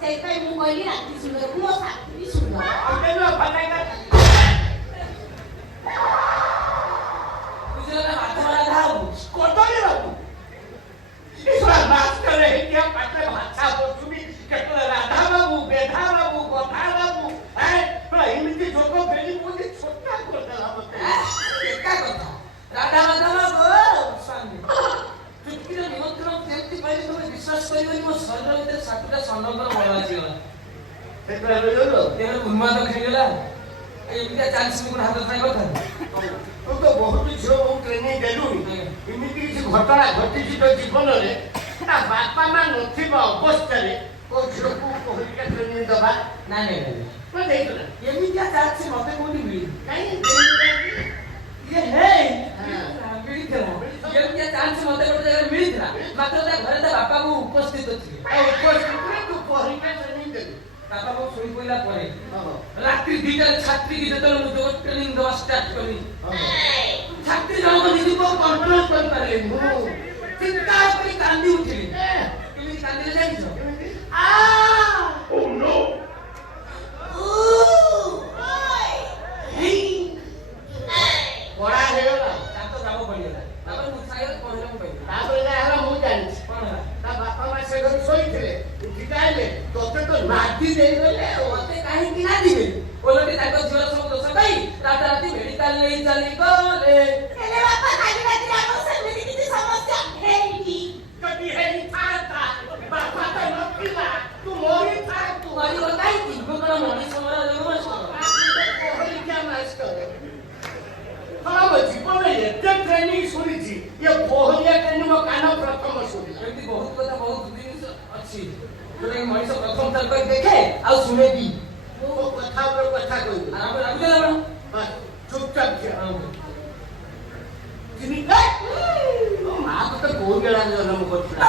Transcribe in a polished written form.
ସେଇପାଇଁ ମୁଁ କହିଲି ରାତି ସୁନ୍ଦର ମୋ ସାଥି ବି ସୁନ୍ଦର। उन्माद खाईगला एमितिया 40 मिनिट हाथ खाई କଥା ତୁ ତ ବହୁତ ଝିଅ ବହୁ ଟ୍ରେନିଂ ଦେଲୁଣି ଏମିତି କିଛି ଘଟଣା ଘଟିଛି ତୋ ଜୀବନରେ ତା ବାପା ମା ନଥିବା ଅବସ୍ଥାରେ କୋଉ ଝିଅକୁ ପହରିକା ଟ୍ରେନିଂ ଦବା ନାଇଁ ଦେଇଥିଲା ଏମିତିଆ 40 ମତେ କୋଉଠି ମିଳି କାହିଁ ଇଏ ହେ ମିଳିଥିଲା ଏମିତିଆ 40 ମତେ ଗୋଟେ ଜାଗାରେ ମିଳିଥିଲା ମାତ୍ର ତା ଘରେ ତା ବାପା ବୋଉ ଉପସ୍ଥିତ ଥିଲେ ଉପସ୍ଥିତରେ ତୁ ପହରିକା ଟ୍ରେନିଂ ଦେଲୁ ବାପା ବୋଉ ଶୋଇ ପଇଲା ପରେ ରାତ୍ରି 2ଟାରେ ଛାତ୍ରୀ କି ଯେତେବେଳେ ମୁଁ ଯୋଗ ଟ୍ରେନିଂ ଦେବା ଷ୍ଟାର୍ଟ କଲି ଛାତ୍ରୀ ଜଣକ ନିଜକୁ କଣ୍ଟ୍ରୋଲ କରିପାରିଲେନି ଚିନ୍ତା କରି କାନ୍ଦି ଉଠିଲି କେମିତି କାନ୍ଦିଲେ ଜାଣିଛ Oh no! ପଢା ହେଇଗଲା ତାଙ୍କ ଗ୍ରାମ ପଡିଗଲା ତାପରେ ମୁଁ ସାଇରେ କହିଲେ ମୁଁ କହିଲି ତାପରେ ଯାହା ହେଲା ମୁଁ ଜାଣିଛି କଣ ହେଲା ତା ବାପା ମା ସେ ଘରେ ଶୋଇଥିଲେ ଉଠିକି ଆଇଲେ ତତେ ତ ନାଦି ଦେଇଗଲେ ମତେ କାହିଁକି ନା ଦିବେ ଓଲଟି ତାଙ୍କ ଝିଅର ସବୁ ଦୋଷ ପାଇ ରାତାରାତି ମେଡିକାଲ ନେଇ ଚାଲି ଗଲେ ହେଲେ ବାପା କାଲି ରାତିରେ ଆମର ସେମିତି କିଛି ସମସ୍ୟା ହେଇନି। ଯଦି ହେଇଥାନ୍ତା ବାପା ତ ନଥିଲା ତୁ ମରିଥାନ୍ତୁ ମରିବ କାହିଁକି ମୁଁ କଣ ମଣିଷ ମରା ଜନ୍ମ ପହରିକା ମାଷ୍ଟର ମୋ ଜୀବନରେ ଏତେ ଟ୍ରେନିଂ ଶୁଣିଛି ଏ ପହରିଆ ଟ୍ରେନିଂ ମୋ କାନ ପ୍ରଥମ ଶୁଣିଲା ଏମିତି ବହୁତ କଥା ବହୁତ ଜିନିଷ ଅଛି ଯୋଉଟାକି ମଣିଷ ପ୍ରଥମ ଥର କରି ଦେଖେ ଆଉ ଶୁଣେ ବି ମୋ କଥା ଉପରେ କଥା କହିବି ଆଉ ଆମେ ରାଗୁଥିଲେ ଆପଣ ଚୁପଚାପ ଝିଅ ଚିନି ମୋ ମା ତତେ କୋଉ ବେଳାରେ ଜନ୍ମ କରିଥିଲା